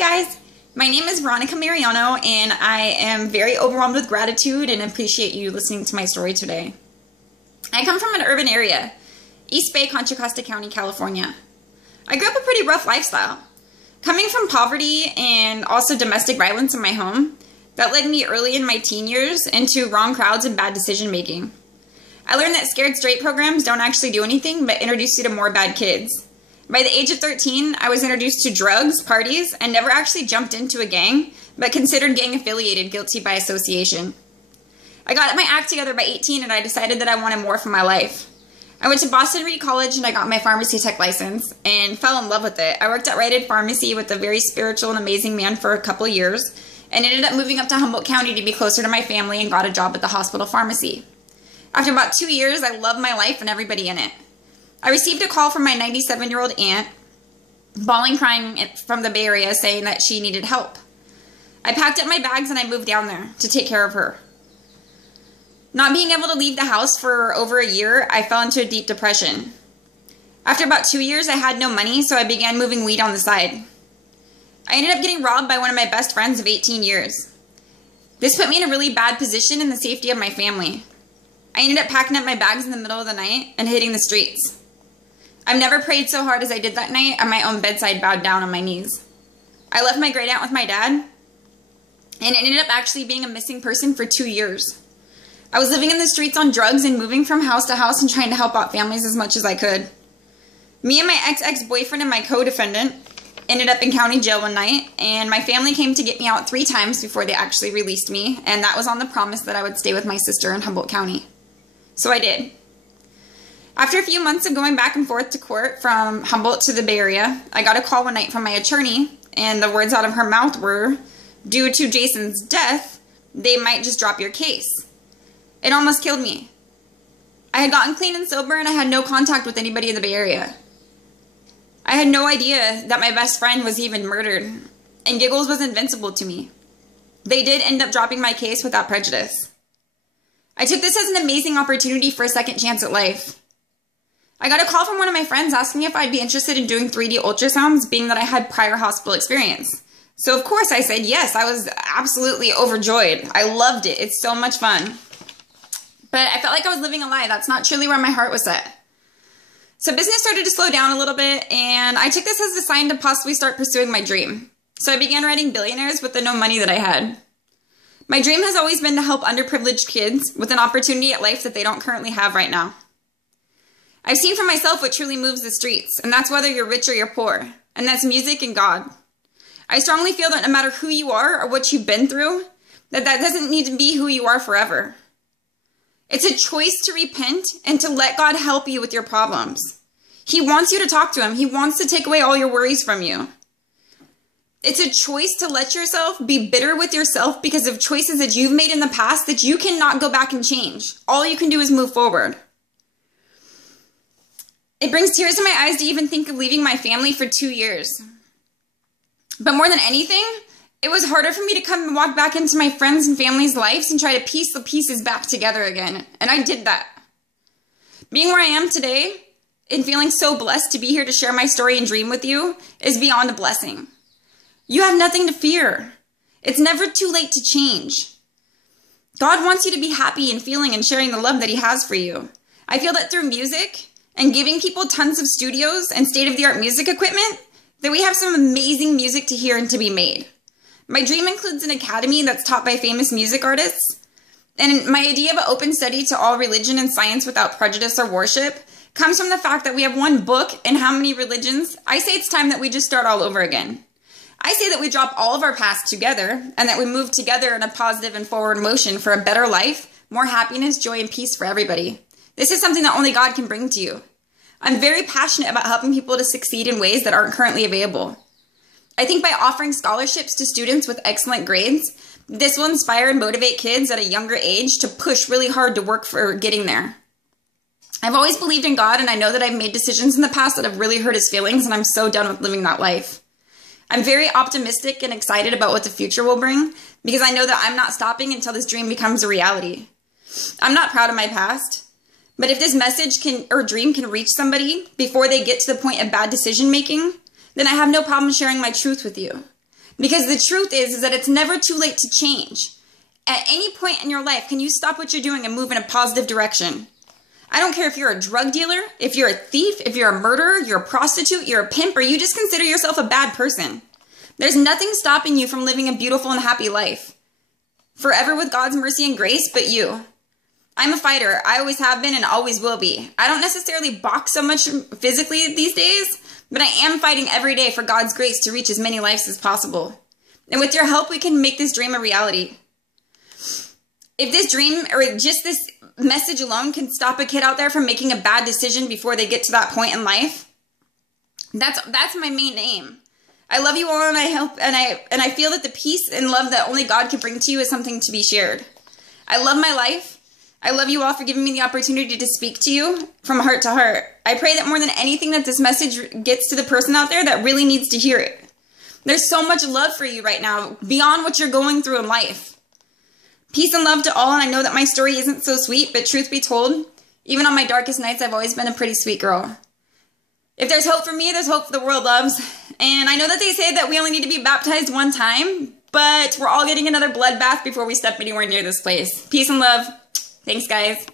guys, my name is Veronica Mariano and I am very overwhelmed with gratitude and appreciate you listening to my story today. I come from an urban area, East Bay, Contra Costa County, California. I grew up a pretty rough lifestyle. Coming from poverty and also domestic violence in my home, that led me early in my teen years into wrong crowds and bad decision making. I learned that Scared Straight programs don't actually do anything but introduce you to more bad kids. By the age of 13, I was introduced to drugs, parties, and never actually jumped into a gang, but considered gang affiliated guilty by association. I got my act together by 18 and I decided that I wanted more for my life. I went to Boston Reed College and I got my pharmacy tech license and fell in love with it. I worked at Rite Aid Pharmacy with a very spiritual and amazing man for a couple of years and ended up moving up to Humboldt County to be closer to my family and got a job at the hospital pharmacy. After about 2 years, I loved my life and everybody in it. I received a call from my 97-year-old aunt, bawling, crying from the Bay Area, saying that she needed help. I packed up my bags and I moved down there to take care of her. Not being able to leave the house for over a year, I fell into a deep depression. After about 2 years, I had no money, so I began moving weed on the side. I ended up getting robbed by one of my best friends of 18 years. This put me in a really bad position in the safety of my family. I ended up packing up my bags in the middle of the night and hitting the streets. I've never prayed so hard as I did that night at my own bedside, bowed down on my knees. I left my great aunt with my dad and ended up actually being a missing person for 2 years. I was living in the streets on drugs and moving from house to house and trying to help out families as much as I could. Me and my ex-boyfriend and my co-defendant ended up in county jail one night, and my family came to get me out 3 times before they actually released me, and that was on the promise that I would stay with my sister in Humboldt County. So I did. After a few months of going back and forth to court from Humboldt to the Bay Area, I got a call one night from my attorney, and the words out of her mouth were, "Due to Jason's death, they might just drop your case." It almost killed me. I had gotten clean and sober and I had no contact with anybody in the Bay Area. I had no idea that my best friend was even murdered, and Giggles was invincible to me. They did end up dropping my case without prejudice. I took this as an amazing opportunity for a second chance at life. I got a call from one of my friends asking if I'd be interested in doing 3D ultrasounds, being that I had prior hospital experience. So of course I said yes. I was absolutely overjoyed. I loved it. It's so much fun. But I felt like I was living a lie. That's not truly where my heart was set. So business started to slow down a little bit, and I took this as a sign to possibly start pursuing my dream. So I began writing billionaires with the no money that I had. My dream has always been to help underprivileged kids with an opportunity at life that they don't currently have right now. I've seen for myself what truly moves the streets, and that's whether you're rich or you're poor, and that's music and God. I strongly feel that no matter who you are or what you've been through, that doesn't need to be who you are forever. It's a choice to repent and to let God help you with your problems. He wants you to talk to him. He wants to take away all your worries from you. It's a choice to let yourself be bitter with yourself because of choices that you've made in the past that you cannot go back and change. All you can do is move forward. It brings tears to my eyes to even think of leaving my family for 2 years. But more than anything, it was harder for me to come and walk back into my friends' and family's lives and try to piece the pieces back together again. And I did that. Being where I am today and feeling so blessed to be here to share my story and dream with you is beyond a blessing. You have nothing to fear. It's never too late to change. God wants you to be happy and feeling and sharing the love that he has for you. I feel that through music and giving people tons of studios and state-of-the-art music equipment, that we have some amazing music to hear and to be made. My dream includes an academy that's taught by famous music artists, and my idea of an open study to all religion and science without prejudice or worship comes from the fact that we have one book and how many religions. I say it's time that we just start all over again. I say that we drop all of our past together and that we move together in a positive and forward motion for a better life, more happiness, joy, and peace for everybody. This is something that only God can bring to you. I'm very passionate about helping people to succeed in ways that aren't currently available. I think by offering scholarships to students with excellent grades, this will inspire and motivate kids at a younger age to push really hard to work for getting there. I've always believed in God, and I know that I've made decisions in the past that have really hurt his feelings, and I'm so done with living that life. I'm very optimistic and excited about what the future will bring because I know that I'm not stopping until this dream becomes a reality. I'm not proud of my past, but if this message or dream can reach somebody before they get to the point of bad decision making, then I have no problem sharing my truth with you. Because the truth is that it's never too late to change. At any point in your life, can you stop what you're doing and move in a positive direction? I don't care if you're a drug dealer, if you're a thief, if you're a murderer, you're a prostitute, you're a pimp, or you just consider yourself a bad person. There's nothing stopping you from living a beautiful and happy life. Forever with God's mercy and grace, but you. I'm a fighter. I always have been and always will be. I don't necessarily box so much physically these days, but I am fighting every day for God's grace to reach as many lives as possible. And with your help, we can make this dream a reality. If this dream, or just this message alone, can stop a kid out there from making a bad decision before they get to that point in life, that's my main aim. I love you all, and I feel that the peace and love that only God can bring to you is something to be shared. I love my life. I love you all for giving me the opportunity to speak to you from heart to heart. I pray that more than anything that this message gets to the person out there that really needs to hear it. There's so much love for you right now, beyond what you're going through in life. Peace and love to all, and I know that my story isn't so sweet, but truth be told, even on my darkest nights, I've always been a pretty sweet girl. If there's hope for me, there's hope for the world, loves. And I know that they say that we only need to be baptized one time, but we're all getting another bloodbath before we step anywhere near this place. Peace and love. Thanks, guys.